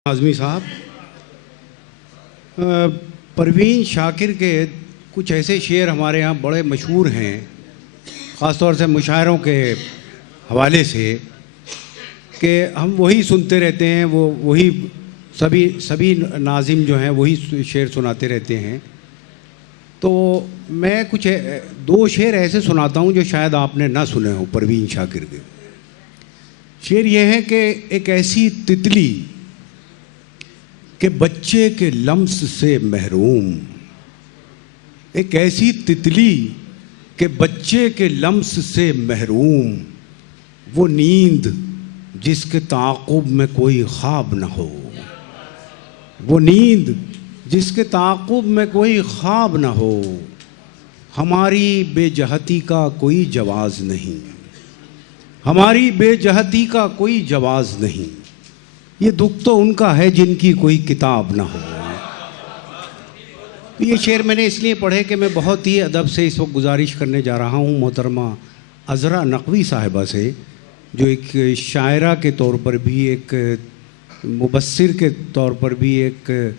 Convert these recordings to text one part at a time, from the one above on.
आज़मी साहब, परवीन शाकिर के कुछ ऐसे शेर हमारे यहाँ बड़े मशहूर हैं, ख़ास तौर से मुशायरों के हवाले से, कि हम वही सुनते रहते हैं, वही सभी नाज़िम जो हैं वही शेर सुनाते रहते हैं। तो मैं कुछ दो शेर ऐसे सुनाता हूँ जो शायद आपने ना सुने हो परवीन शाकिर के। शेर ये है कि एक ऐसी तितली कि बच्चे के लम्स से महरूम, एक ऐसी तितली कि बच्चे के लम्स से महरूम, वो नींद जिसके ताक़ुब में कोई ख्वाब न हो, वो नींद जिसके ताक़ुब में कोई ख्वाब न हो, हमारी बेजहती का कोई जवाज़ नहीं, हमारी बेजहती का कोई जवाज़ नहीं, ये दुख तो उनका है जिनकी कोई किताब ना हो। तो ये शेर मैंने इसलिए पढ़े कि मैं बहुत ही अदब से इस वक्त गुजारिश करने जा रहा हूँ मोहतरमा अज़रा नकवी साहिबा से, जो एक शायरा के तौर पर भी, एक मुबस्सिर के तौर पर भी, एक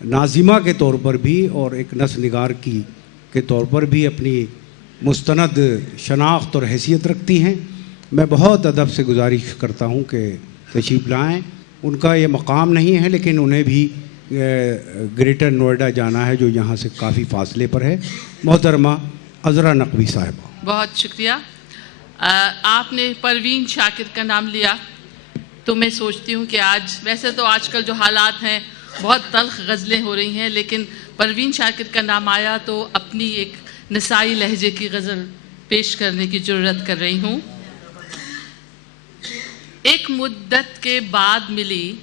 नाज़िमा के तौर पर भी और एक नस्ल निगार के तौर पर भी अपनी मुस्तनद शनाख्त और हैसियत रखती हैं। मैं बहुत अदब से गुजारिश करता हूँ कि तशरीफ़ लाएँ। उनका ये मकाम नहीं है, लेकिन उन्हें भी ग्रेटर नोएडा जाना है जो यहाँ से काफ़ी फासले पर है। मोहतरमा अज़रा नकवी साहिबा, बहुत शुक्रिया। आपने परवीन शाकिर का नाम लिया तो मैं सोचती हूँ कि आज, वैसे तो आजकल जो हालात हैं बहुत तल्ख़ गज़लें हो रही हैं, लेकिन परवीन शाकिर का नाम आया तो अपनी एक नसाई लहजे की गज़ल पेश करने की ज़रूरत कर रही हूँ। एक मुद्दत के बाद मिली,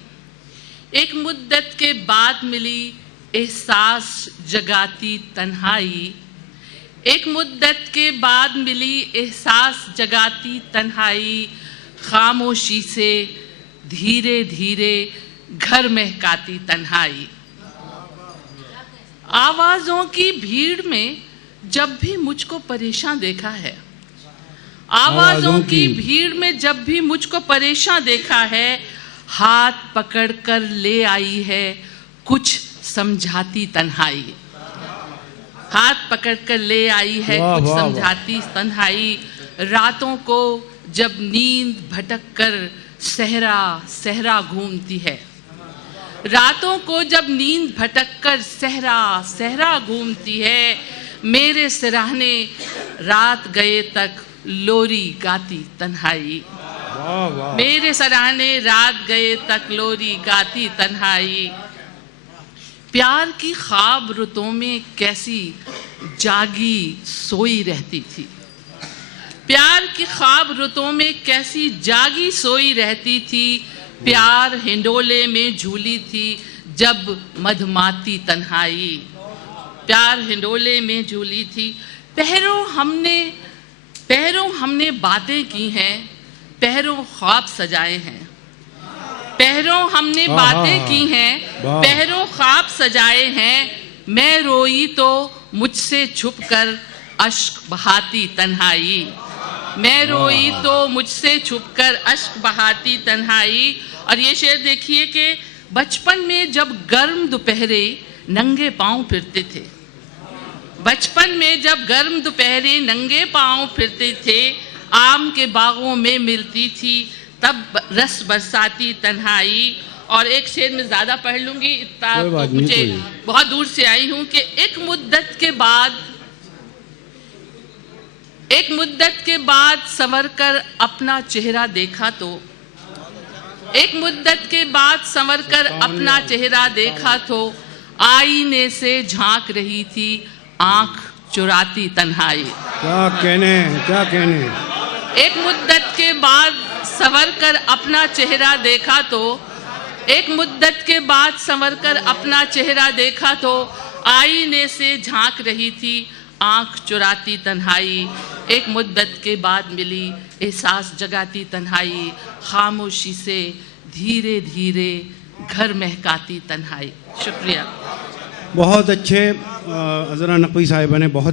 एक मुद्दत के बाद मिली एहसास जगाती तन्हाई, एक मुद्दत के बाद मिली एहसास जगाती तन्हाई, खामोशी से धीरे धीरे घर महकाती तन्हाई। आवाज़ों की भीड़ में जब भी मुझको परेशान देखा है, आवाज़ों की भीड़ में जब भी मुझको परेशान देखा है, हाथ पकड़ कर ले आई है कुछ समझाती तन्हाई, हाथ पकड़ कर ले आई है कुछ समझाती तन्हाई। रातों को जब नींद भटक कर सहरा सहरा घूमती है, रातों को जब नींद भटक कर सहरा सहरा घूमती है, मेरे सिरहाने रात गए तक लोरी गाती तन्हाई, मेरे सराहने रात गए तक लोरी गाती तन्हाई। प्यार की ख्वाब रुतों में कैसी जागी सोई रहती थी, प्यार की ख्वाब रुतों में कैसी जागी सोई रहती थी, प्यार हिंडोले में झूली थी जब मधमाती तन्हाई, प्यार हिंडोले में झूली थी। पहरों हमने बातें की हैं, पहरों ख्वाब सजाए हैं, पहरों हमने बातें की हैं, पहरों ख्वाब सजाए हैं, मैं रोई तो मुझसे छुपकर अश्क बहाती तन्हाई, मैं रोई तो मुझसे छुपकर अश्क बहाती तन्हाई। और ये शेर देखिए कि बचपन में जब गर्म दोपहरे नंगे पांव फिरते थे, बचपन में जब गर्म दोपहरे नंगे पांव फिरते थे, आम के बागों में मिलती थी तब रस बरसाती तन्हाई। और एक शेर में ज़्यादा पढ़ लूँगी, इतना मुझे बहुत दूर से आई हूँ कि एक मुद्दत के बाद संवर कर अपना चेहरा देखा तो, एक मुद्दत के बाद संवर कर अपना चेहरा देखा तो, आईने से झांक रही थी आंख चुराती तन्हाई। क्या कहने, क्या कहने। एक मुद्दत के बाद संवर कर अपना चेहरा देखा तो, एक मुद्दत के बाद संवर कर अपना चेहरा देखा तो, आईने से झांक रही थी आंख चुराती तन्हाई। एक मुद्दत के बाद मिली एहसास जगाती तन्हाई, खामोशी से धीरे धीरे घर महकाती तन्हाई। शुक्रिया। बहुत अच्छे अज़रा नकवी साहिबा ने बहुत